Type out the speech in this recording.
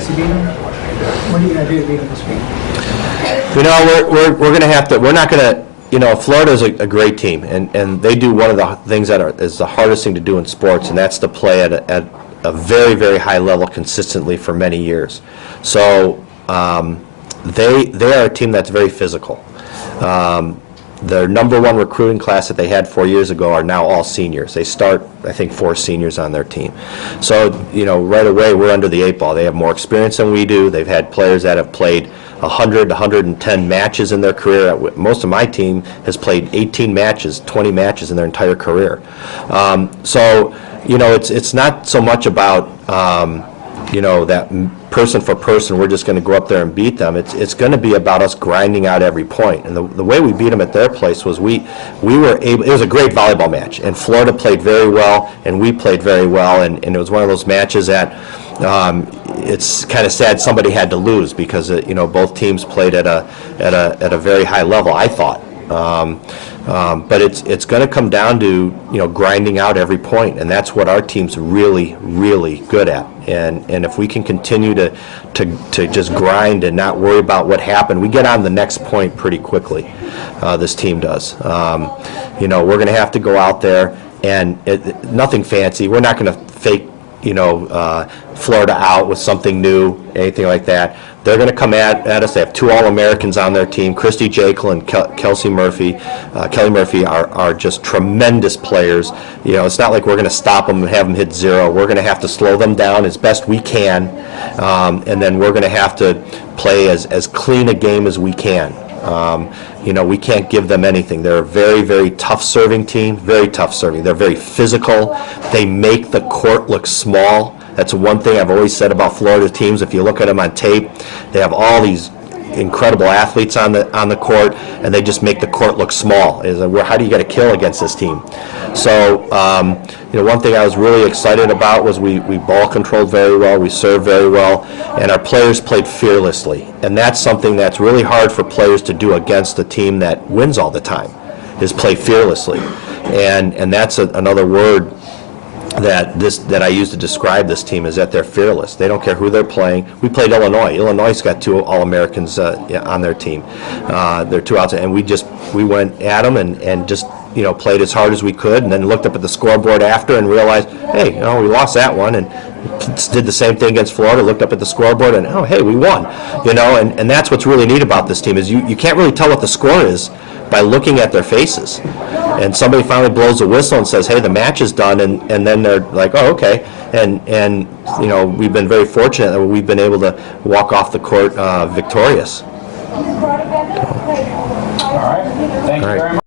since you beat them? What are you going to do to beat them this week? You know, we're going to have to. We're not going to. You know, Florida's a great team, and they do one of the things that is the hardest thing to do in sports, and that's to play at a very, very high level consistently for many years. So they are a team that's very physical. Their #1 recruiting class that they had 4 years ago are now all seniors. They start, I think, 4 seniors on their team. So, you know, right away we're under the 8 ball. They have more experience than we do. They've had players that have played 100 to 110 matches in their career. Most of my team has played 18 matches, 20 matches in their entire career. So, you know, it's not so much about you know, that person for person, we're just going to go up there and beat them. It's going to be about us grinding out every point. And the way we beat them at their place was we were able, it was a great volleyball match, and Florida played very well, and we played very well, and it was one of those matches that it's kind of sad somebody had to lose because, you know, both teams played at a very high level, I thought. But it's going to come down to, you know, grinding out every point, and that's what our team's really, really good at. And if we can continue to just grind and not worry about what happened, we get on the next point pretty quickly. This team does. You know, we're going to have to go out there and nothing fancy. We're not going to fake, you know, Florida out with something new, anything like that. They're going to come at us. They have 2 All-Americans on their team. Christy Jekyll and Kelly Murphy are just tremendous players. You know, it's not like we're going to stop them and have them hit 0. We're going to have to slow them down as best we can, and then we're going to have to play as clean a game as we can. You know, we can't give them anything. They're a very, very tough serving team, very tough serving. They're very physical. They make the court look small. That's one thing I've always said about Florida teams. If you look at them on tape, they have all these incredible athletes on the court, and they just make the court look small. How do you get a kill against this team? So, you know, one thing I was really excited about was we ball controlled very well, we served very well, and our players played fearlessly. And that's something that's really hard for players to do against a team that wins all the time, is play fearlessly. And that's another word that I use to describe this team, is that they're fearless. They don't care who they're playing. We played Illinois. Illinois got 2 All-Americans on their team. They're 2 outside, and we went at them and just, you know, played as hard as we could, and then looked up at the scoreboard after and realized, hey, you know, we lost that one, and did the same thing against Florida. Looked up at the scoreboard and, oh, hey, we won. You know, and that's what's really neat about this team, is you can't really tell what the score is by looking at their faces. And somebody finally blows a whistle and says, hey, the match is done, and then they're like, oh, okay. And you know, we've been very fortunate that we've been able to walk off the court victorious. All right. Thank you very much.